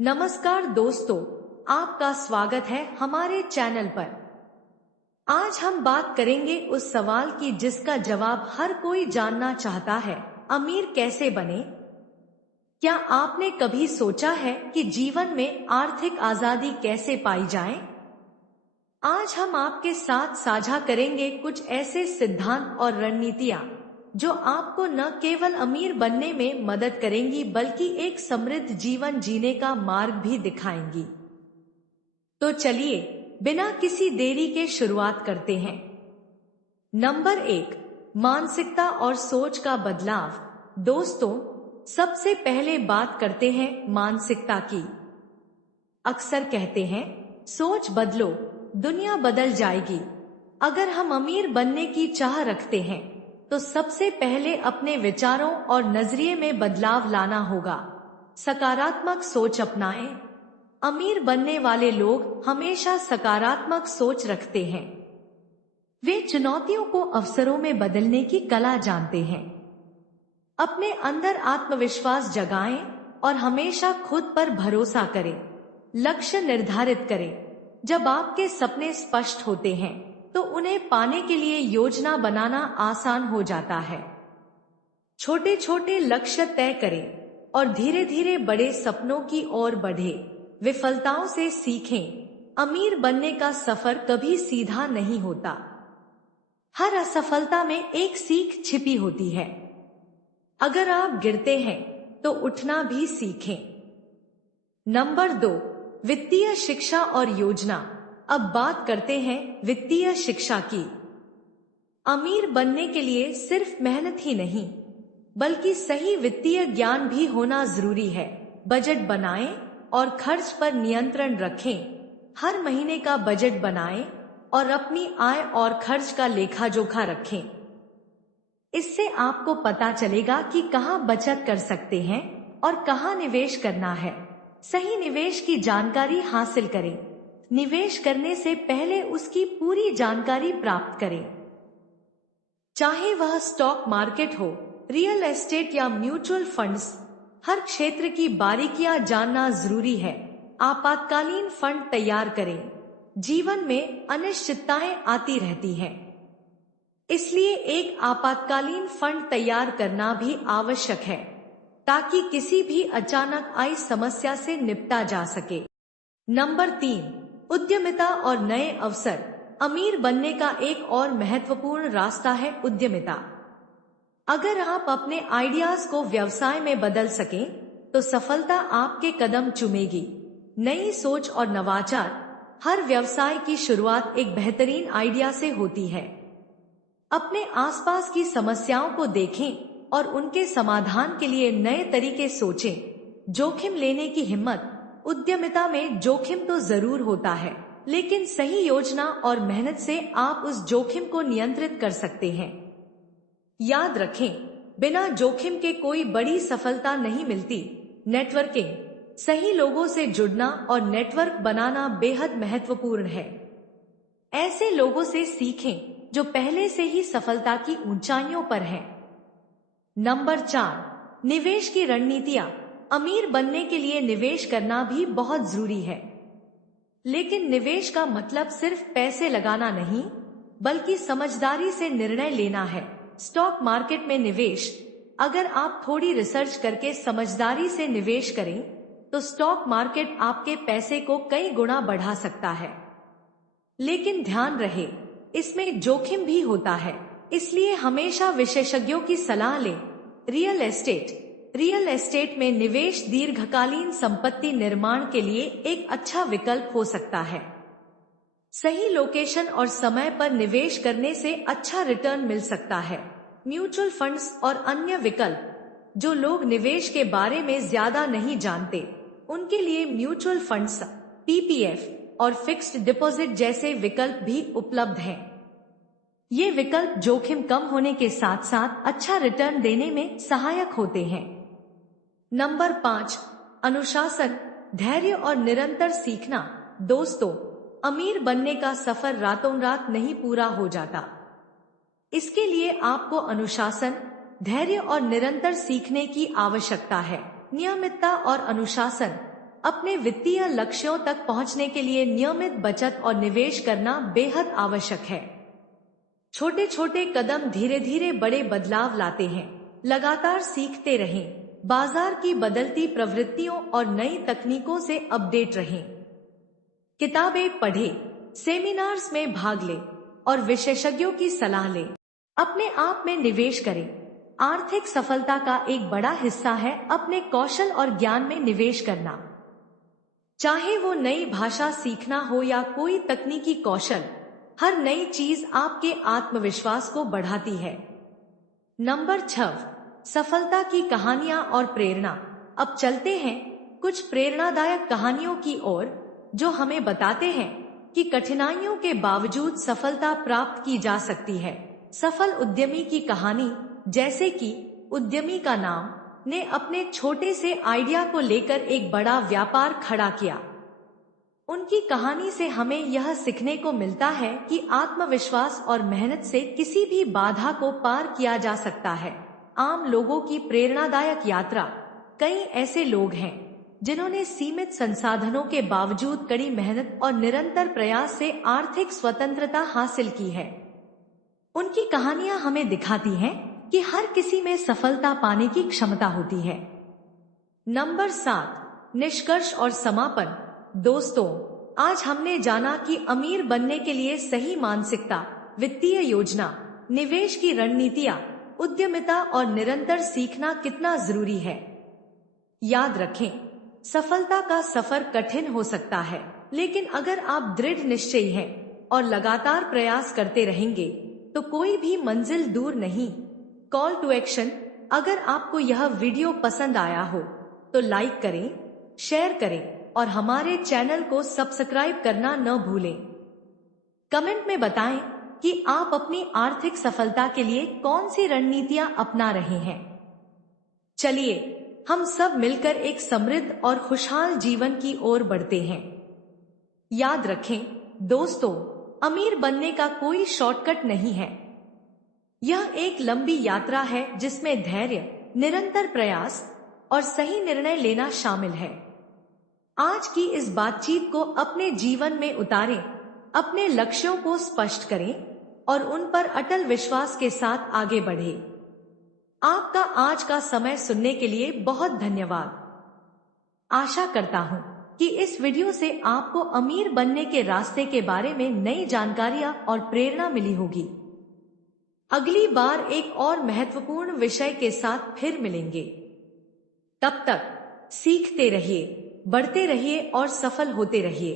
नमस्कार दोस्तों, आपका स्वागत है हमारे चैनल पर। आज हम बात करेंगे उस सवाल की जिसका जवाब हर कोई जानना चाहता है, अमीर कैसे बने। क्या आपने कभी सोचा है कि जीवन में आर्थिक आजादी कैसे पाई जाए? आज हम आपके साथ साझा करेंगे कुछ ऐसे सिद्धांत और रणनीतियां जो आपको न केवल अमीर बनने में मदद करेंगी बल्कि एक समृद्ध जीवन जीने का मार्ग भी दिखाएंगी। तो चलिए बिना किसी देरी के शुरुआत करते हैं। नंबर 1, मानसिकता और सोच का बदलाव। दोस्तों, सबसे पहले बात करते हैं मानसिकता की। अक्सर कहते हैं, सोच बदलो, दुनिया बदल जाएगी। अगर हम अमीर बनने की चाह रखते हैं तो सबसे पहले अपने विचारों और नजरिए में बदलाव लाना होगा। सकारात्मक सोच अपनाएं। अमीर बनने वाले लोग हमेशा सकारात्मक सोच रखते हैं। वे चुनौतियों को अवसरों में बदलने की कला जानते हैं। अपने अंदर आत्मविश्वास जगाएं और हमेशा खुद पर भरोसा करें। लक्ष्य निर्धारित करें। जब आपके सपने स्पष्ट होते हैं तो उन्हें पाने के लिए योजना बनाना आसान हो जाता है। छोटे छोटे लक्ष्य तय करें और धीरे धीरे बड़े सपनों की ओर बढ़ें। विफलताओं से सीखें। अमीर बनने का सफर कभी सीधा नहीं होता। हर असफलता में एक सीख छिपी होती है। अगर आप गिरते हैं तो उठना भी सीखें। नंबर 2, वित्तीय शिक्षा और योजना। अब बात करते हैं वित्तीय शिक्षा की। अमीर बनने के लिए सिर्फ मेहनत ही नहीं बल्कि सही वित्तीय ज्ञान भी होना जरूरी है। बजट बनाएं और खर्च पर नियंत्रण रखें। हर महीने का बजट बनाएं और अपनी आय और खर्च का लेखा जोखा रखें। इससे आपको पता चलेगा कि कहां बचत कर सकते हैं और कहां निवेश करना है। सही निवेश की जानकारी हासिल करें। निवेश करने से पहले उसकी पूरी जानकारी प्राप्त करें। चाहे वह स्टॉक मार्केट हो, रियल एस्टेट या म्यूचुअल फंड्स, हर क्षेत्र की बारीकियां जानना जरूरी है। आपातकालीन फंड तैयार करें। जीवन में अनिश्चितताएं आती रहती हैं, इसलिए एक आपातकालीन फंड तैयार करना भी आवश्यक है ताकि किसी भी अचानक आई समस्या से निपटा जा सके। नंबर 3, उद्यमिता और नए अवसर। अमीर बनने का एक और महत्वपूर्ण रास्ता है उद्यमिता। अगर आप अपने आइडियाज को व्यवसाय में बदल सकें तो सफलता आपके कदम चूमेगी। नई सोच और नवाचार। हर व्यवसाय की शुरुआत एक बेहतरीन आइडिया से होती है। अपने आसपास की समस्याओं को देखें और उनके समाधान के लिए नए तरीके सोचें। जोखिम लेने की हिम्मत। उद्यमिता में जोखिम तो जरूर होता है, लेकिन सही योजना और मेहनत से आप उस जोखिम को नियंत्रित कर सकते हैं। याद रखें, बिना जोखिम के कोई बड़ी सफलता नहीं मिलती। नेटवर्किंग। सही लोगों से जुड़ना और नेटवर्क बनाना बेहद महत्वपूर्ण है। ऐसे लोगों से सीखें जो पहले से ही सफलता की ऊंचाइयों पर हैं। नंबर 4, निवेश की रणनीतियां। अमीर बनने के लिए निवेश करना भी बहुत जरूरी है, लेकिन निवेश का मतलब सिर्फ पैसे लगाना नहीं बल्कि समझदारी से निर्णय लेना है। स्टॉक मार्केट में निवेश। अगर आप थोड़ी रिसर्च करके समझदारी से निवेश करें तो स्टॉक मार्केट आपके पैसे को कई गुना बढ़ा सकता है। लेकिन ध्यान रहे, इसमें जोखिम भी होता है, इसलिए हमेशा विशेषज्ञों की सलाह लें। Real estate. रियल एस्टेट में निवेश दीर्घकालीन संपत्ति निर्माण के लिए एक अच्छा विकल्प हो सकता है। सही लोकेशन और समय पर निवेश करने से अच्छा रिटर्न मिल सकता है। म्यूचुअल फंड्स और अन्य विकल्प। जो लोग निवेश के बारे में ज्यादा नहीं जानते, उनके लिए म्यूचुअल फंड्स, पीपीएफ और फिक्स्ड डिपॉजिट जैसे विकल्प भी उपलब्ध हैं। ये विकल्प जोखिम कम होने के साथ साथ अच्छा रिटर्न देने में सहायक होते हैं। नंबर 5, अनुशासन, धैर्य और निरंतर सीखना। दोस्तों, अमीर बनने का सफर रातों रात नहीं पूरा हो जाता। इसके लिए आपको अनुशासन, धैर्य और निरंतर सीखने की आवश्यकता है। नियमितता और अनुशासन। अपने वित्तीय लक्ष्यों तक पहुंचने के लिए नियमित बचत और निवेश करना बेहद आवश्यक है। छोटे छोटे कदम धीरे धीरे बड़े बदलाव लाते हैं। लगातार सीखते रहें, बाजार की बदलती प्रवृत्तियों और नई तकनीकों से अपडेट रहें। किताबें पढ़ें, सेमिनार्स में भाग लें और विशेषज्ञों की सलाह लें। अपने आप में निवेश करें। आर्थिक सफलता का एक बड़ा हिस्सा है अपने कौशल और ज्ञान में निवेश करना। चाहे वो नई भाषा सीखना हो या कोई तकनीकी कौशल, हर नई चीज आपके आत्मविश्वास को बढ़ाती है। नंबर 6, सफलता की कहानियां और प्रेरणा। अब चलते हैं कुछ प्रेरणादायक कहानियों की ओर, जो हमें बताते हैं कि कठिनाइयों के बावजूद सफलता प्राप्त की जा सकती है। सफल उद्यमी की कहानी, जैसे कि उद्यमी का नाम, ने अपने छोटे से आइडिया को लेकर एक बड़ा व्यापार खड़ा किया। उनकी कहानी से हमें यह सीखने को मिलता है कि आत्मविश्वास और मेहनत से किसी भी बाधा को पार किया जा सकता है। आम लोगों की प्रेरणादायक यात्रा। कई ऐसे लोग हैं जिन्होंने सीमित संसाधनों के बावजूद कड़ी मेहनत और निरंतर प्रयास से आर्थिक स्वतंत्रता हासिल की है। उनकी कहानियां हमें दिखाती हैं कि हर किसी में सफलता पाने की क्षमता होती है। नंबर 7, निष्कर्ष और समापन। दोस्तों, आज हमने जाना कि अमीर बनने के लिए सही मानसिकता, वित्तीय योजना, निवेश की रणनीतियां, उद्यमिता और निरंतर सीखना कितना जरूरी है। याद रखें, सफलता का सफर कठिन हो सकता है, लेकिन अगर आप दृढ़ निश्चयी हैं और लगातार प्रयास करते रहेंगे तो कोई भी मंजिल दूर नहीं। Call to action. अगर आपको यह वीडियो पसंद आया हो तो लाइक करें, शेयर करें और हमारे चैनल को सब्सक्राइब करना न भूलें। कमेंट में बताएं कि आप अपनी आर्थिक सफलता के लिए कौन सी रणनीतियां अपना रहे हैं। चलिए हम सब मिलकर एक समृद्ध और खुशहाल जीवन की ओर बढ़ते हैं। याद रखें दोस्तों, अमीर बनने का कोई शॉर्टकट नहीं है। यह एक लंबी यात्रा है जिसमें धैर्य, निरंतर प्रयास और सही निर्णय लेना शामिल है। आज की इस बातचीत को अपने जीवन में उतारें, अपने लक्ष्यों को स्पष्ट करें और उन पर अटल विश्वास के साथ आगे बढ़ें। आपका आज का समय सुनने के लिए बहुत धन्यवाद। आशा करता हूं कि इस वीडियो से आपको अमीर बनने के रास्ते के बारे में नई जानकारियां और प्रेरणा मिली होगी। अगली बार एक और महत्वपूर्ण विषय के साथ फिर मिलेंगे। तब तक सीखते रहिए, बढ़ते रहिए और सफल होते रहिए।